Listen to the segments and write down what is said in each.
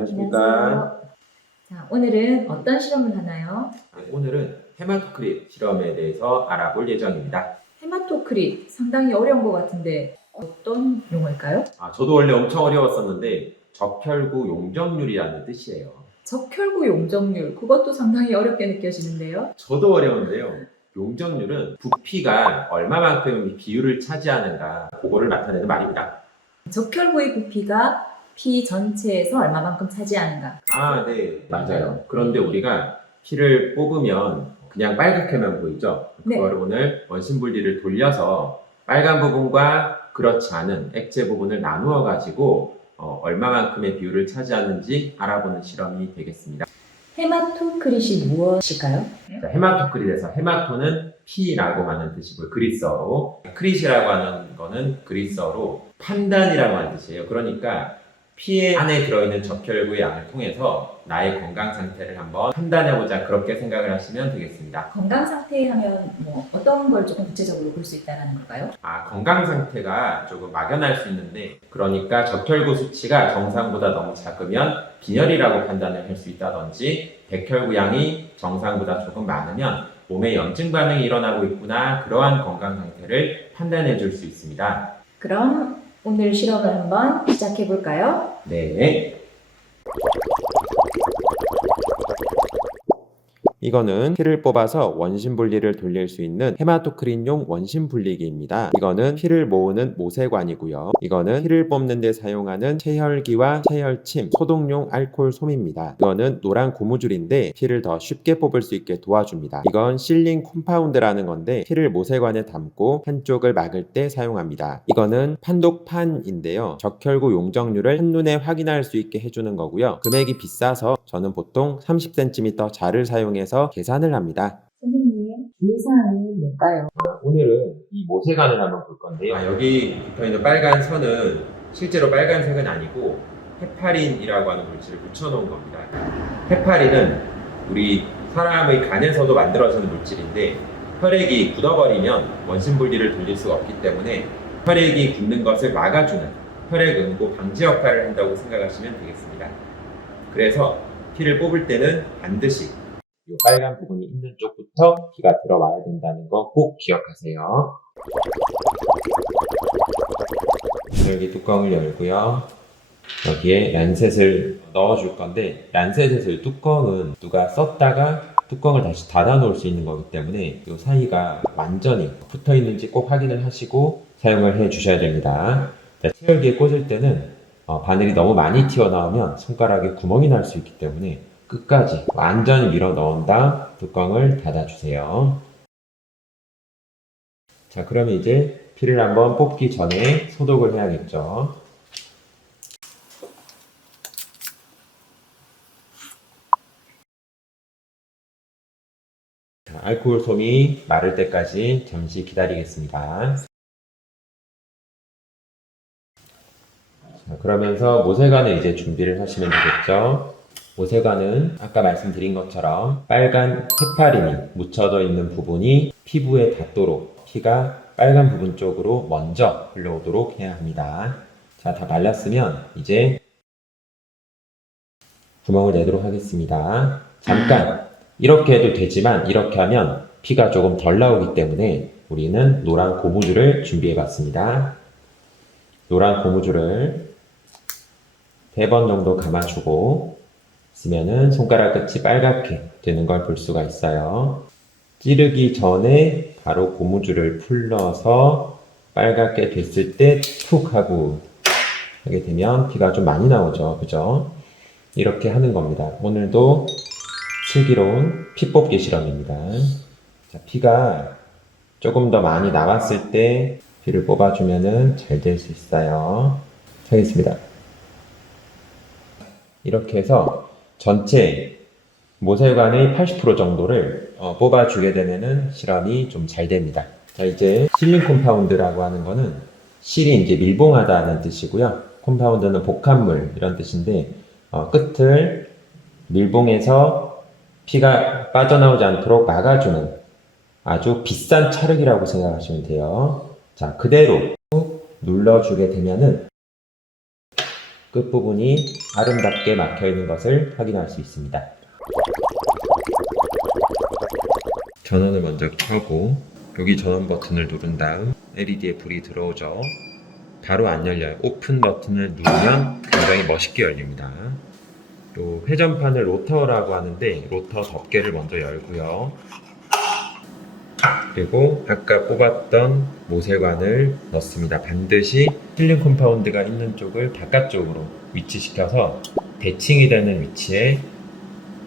안녕하십니까. 안녕하세요. 자, 오늘은 어떤 실험을 하나요? 오늘은 헤마토크릿 실험에 대해서 알아볼 예정입니다. 헤마토크릿 상당히 어려운 것 같은데 어떤 용어일까요? 저도 원래 엄청 어려웠었는데 적혈구 용적률이라는 뜻이에요. 적혈구 용적률, 그것도 상당히 어렵게 느껴지는데요. 저도 어려운데요. 용적률은 부피가 얼마만큼 비율을 차지하는가 그거를 나타내는 말입니다. 적혈구의 부피가 피 전체에서 얼마만큼 차지하는가? 네, 맞아요. 그런데 우리가 피를 뽑으면 그냥 빨갛게만 보이죠? 네. 그걸 오늘 원심분리를 돌려서 빨간 부분과 그렇지 않은 액체 부분을 나누어 가지고 얼마만큼의 비율을 차지하는지 알아보는 실험이 되겠습니다. 헤마토크릿이 무엇일까요? 자, 헤마토크릿에서 헤마토는 피라고 하는 뜻이고요. 그리스어로. 크릿이라고 하는 거는 그리스어로 판단이라고 하는 뜻이에요. 그러니까 피 안에 들어있는 적혈구의 양을 통해서 나의 건강 상태를 한번 판단해보자, 그렇게 생각을 하시면 되겠습니다. 건강 상태 하면 어떤 걸 조금 구체적으로 볼 수 있다는 걸까요? 건강 상태가 조금 막연할 수 있는데, 그러니까 적혈구 수치가 정상보다 너무 작으면 빈혈이라고 판단을 할 수 있다든지, 백혈구 양이 정상보다 조금 많으면 몸에 염증 반응이 일어나고 있구나, 그러한 건강 상태를 판단해 줄 수 있습니다. 그럼 오늘 실험을 한번 시작해 볼까요? 네. 이거는 피를 뽑아서 원심 분리를 돌릴 수 있는 헤마토크릿용 원심 분리기입니다. 이거는 피를 모으는 모세관이고요. 이거는 피를 뽑는 데 사용하는 체혈기와 체혈침, 소독용 알코올 솜입니다. 이거는 노란 고무줄인데 피를 더 쉽게 뽑을 수 있게 도와줍니다. 이건 실링 콤파운드라는 건데 피를 모세관에 담고 한쪽을 막을 때 사용합니다. 이거는 판독판인데요. 적혈구 용적률을 한눈에 확인할 수 있게 해주는 거고요. 금액이 비싸서 저는 보통 30cm 자를 사용해서 계산을 합니다. 선생님, 주의사항이 뭘까요? 오늘은 이 모세관을 한번 볼 건데요. 여기 붙어있는 빨간 선은 실제로 빨간색은 아니고 헤파린이라고 하는 물질을 묻혀놓은 겁니다. 헤파린은 우리 사람의 간에서도 만들어지는 물질인데, 혈액이 굳어버리면 원심분리를 돌릴 수가 없기 때문에 혈액이 굳는 것을 막아주는 혈액 응고 방지 역할을 한다고 생각하시면 되겠습니다. 그래서 피를 뽑을 때는 반드시 이 빨간 부분이 있는 쪽부터 피가 들어와야 된다는 거 꼭 기억하세요. 여기 뚜껑을 열고요. 여기에 란셋을 넣어줄 건데, 란셋을 뚜껑은 누가 썼다가 뚜껑을 다시 닫아 놓을 수 있는 거기 때문에 이 사이가 완전히 붙어 있는지 꼭 확인을 하시고 사용을 해 주셔야 됩니다. 체열기에 꽂을 때는 바늘이 너무 많이 튀어나오면 손가락에 구멍이 날 수 있기 때문에 끝까지 완전히 밀어 넣은 다음 뚜껑을 닫아주세요. 자, 그러면 이제 피를 한번 뽑기 전에 소독을 해야겠죠. 자, 알코올 솜이 마를 때까지 잠시 기다리겠습니다. 자, 그러면서 모세관을 이제 준비를 하시면 되겠죠. 모세관은 아까 말씀드린 것처럼 빨간 헤파린이 묻혀져 있는 부분이 피부에 닿도록, 피가 빨간 부분 쪽으로 먼저 흘러오도록 해야 합니다. 자, 다 말랐으면 이제 구멍을 내도록 하겠습니다. 잠깐 이렇게 해도 되지만 이렇게 하면 피가 조금 덜 나오기 때문에 우리는 노란 고무줄을 준비해 봤습니다. 노란 고무줄을 3번 정도 감아주고 쓰면은 손가락 끝이 빨갛게 되는 걸 볼 수가 있어요. 찌르기 전에 바로 고무줄을 풀러서 빨갛게 됐을 때 툭 하고 하게 되면 피가 좀 많이 나오죠. 그죠? 이렇게 하는 겁니다. 오늘도 슬기로운 피 뽑기 실험입니다. 자, 피가 조금 더 많이 나왔을 때 피를 뽑아주면은 잘 될 수 있어요. 하겠습니다. 이렇게 해서 전체 모세관의 80% 정도를 뽑아주게 되면은 실험이 좀 잘 됩니다. 자, 이제 실링 콤파운드라고 하는 거는 실이 이제 밀봉하다는 뜻이고요. 콤파운드는 복합물 이런 뜻인데, 끝을 밀봉해서 피가 빠져나오지 않도록 막아주는 아주 비싼 찰흙이라고 생각하시면 돼요. 자, 그대로 눌러주게 되면은 끝부분이 아름답게 막혀 있는 것을 확인할 수 있습니다. 전원을 먼저 켜고 여기 전원 버튼을 누른 다음 LED에 불이 들어오죠. 바로 안 열려요. 오픈 버튼을 누르면 굉장히 멋있게 열립니다. 요 회전판을 로터라고 하는데 로터 덮개를 먼저 열고요. 그리고 아까 뽑았던 모세관을 넣습니다. 반드시 실링 컴파운드가 있는 쪽을 바깥쪽으로 위치시켜서 대칭이 되는 위치에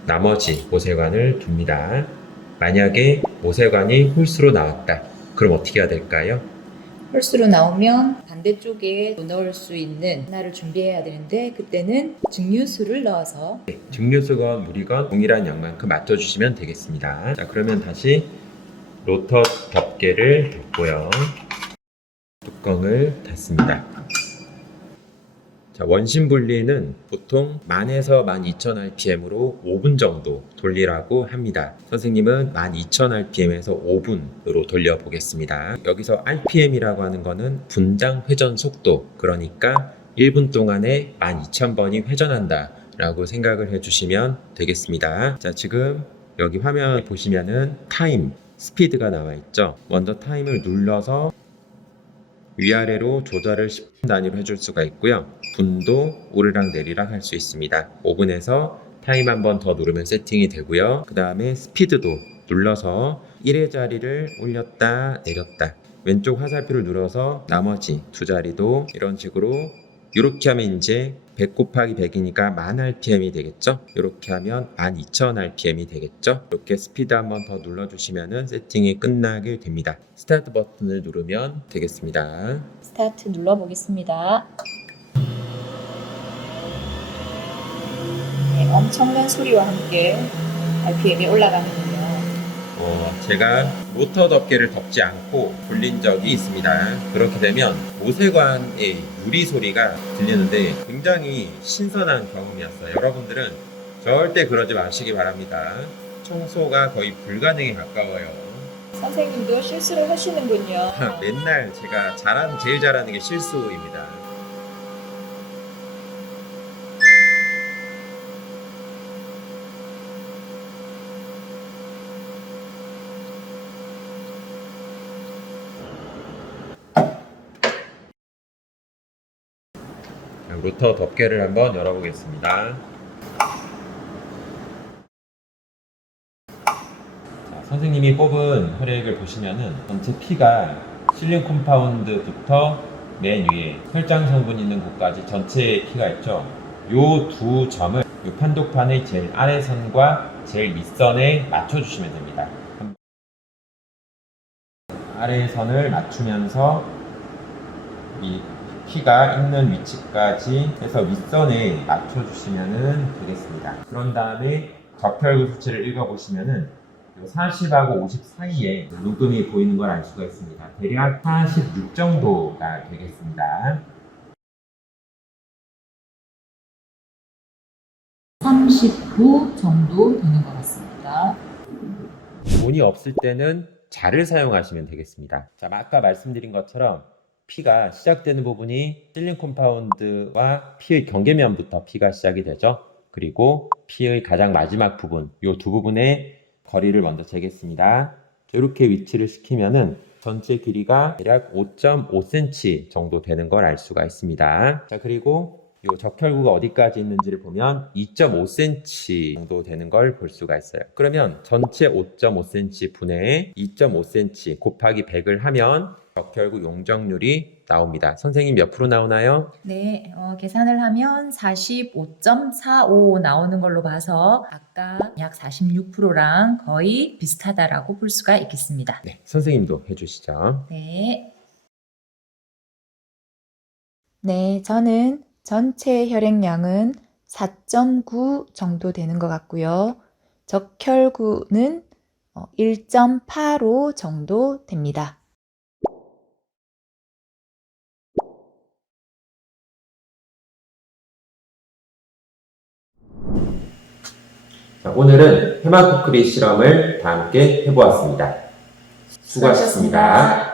나머지 모세관을 둡니다. 만약에 모세관이 홀수로 나왔다. 그럼 어떻게 해야 될까요? 홀수로 나오면 반대쪽에 넣을 수 있는 하나를 준비해야 되는데 그때는 증류수를 넣어서 증류수건, 물이건 동일한 양만큼 맞춰주시면 되겠습니다. 자, 그러면 다시 로터 덮개를 덮고요. 뚜껑을 닫습니다. 자, 원심 분리는 보통 1000에서 12000rpm으로 5분 정도 돌리라고 합니다. 선생님은 12000rpm에서 5분으로 돌려보겠습니다. 여기서 rpm이라고 하는 거는 분당 회전 속도, 그러니까 1분 동안에 12000번이 회전한다 라고 생각을 해주시면 되겠습니다. 자, 지금 여기 화면 보시면은 타임, 스피드가 나와 있죠. 먼저 타임을 눌러서 위아래로 조절을 10분 단위로 해줄 수가 있고요. 분도 오르락 내리락 할 수 있습니다. 5분에서 타임 한 번 더 누르면 세팅이 되고요. 그 다음에 스피드도 눌러서 1의 자리를 올렸다 내렸다, 왼쪽 화살표를 눌러서 나머지 두 자리도 이런 식으로, 이렇게 하면 이제 100 곱하기 100이니까 1000rpm이 되겠죠. 이렇게 하면 12000rpm이 되겠죠. 이렇게 스피드 한 번 더 눌러주시면 세팅이 끝나게 됩니다. 스타트 버튼을 누르면 되겠습니다. 스타트 눌러보겠습니다. 네, 엄청난 소리와 함께 RPM이 올라가는군요. 제가 로터 덮개를 덮지 않고 돌린 적이 있습니다. 그렇게 되면 모세관의 유리 소리가 들리는데 굉장히 신선한 경험이었어요. 여러분들은 절대 그러지 마시기 바랍니다. 청소가 거의 불가능에 가까워요. 선생님도 실수를 하시는군요. 맨날 제가 제일 잘하는 게 실수입니다. 로터 덮개를 한번 열어보겠습니다. 자, 선생님이 뽑은 혈액을 보시면은 전체 피가 실링 컴파운드부터 맨 위에 혈장 성분 있는 곳까지 전체 피가 있죠. 요 두 점을 요 판독판의 제일 아래 선과 제일 윗선에 맞춰주시면 됩니다. 아래 선을 맞추면서 이 피가 있는 위치까지 해서 윗선에 맞춰주시면 되겠습니다. 그런 다음에 적혈구 수치를 읽어보시면은 40하고 50 사이에 눈금이 보이는 걸 알 수가 있습니다. 대략 46 정도가 되겠습니다. 39 정도 되는 것 같습니다. 돈이 없을 때는 자를 사용하시면 되겠습니다. 자, 아까 말씀드린 것처럼 피가 시작되는 부분이 실링 컴파운드와 피의 경계면부터 피가 시작이 되죠. 그리고 피의 가장 마지막 부분, 이 두 부분의 거리를 먼저 재겠습니다. 이렇게 위치를 시키면은 전체 길이가 대략 5.5cm 정도 되는 걸 알 수가 있습니다. 자, 그리고 이 적혈구가 어디까지 있는지를 보면 2.5cm 정도 되는 걸 볼 수가 있어요. 그러면 전체 5.5cm 분의 2.5cm 곱하기 100을 하면 적혈구 용적률이 나옵니다. 선생님 몇 프로 나오나요? 네, 계산을 하면 45.45 나오는 걸로 봐서 아까 약 46%랑 거의 비슷하다라고 볼 수가 있겠습니다. 네, 선생님도 해주시죠. 네. 네, 저는 전체 혈액량은 4.9 정도 되는 것 같고요. 적혈구는 1.85 정도 됩니다. 자, 오늘은 헤마토크릿 실험을 다 함께 해보았습니다. 수고하셨습니다.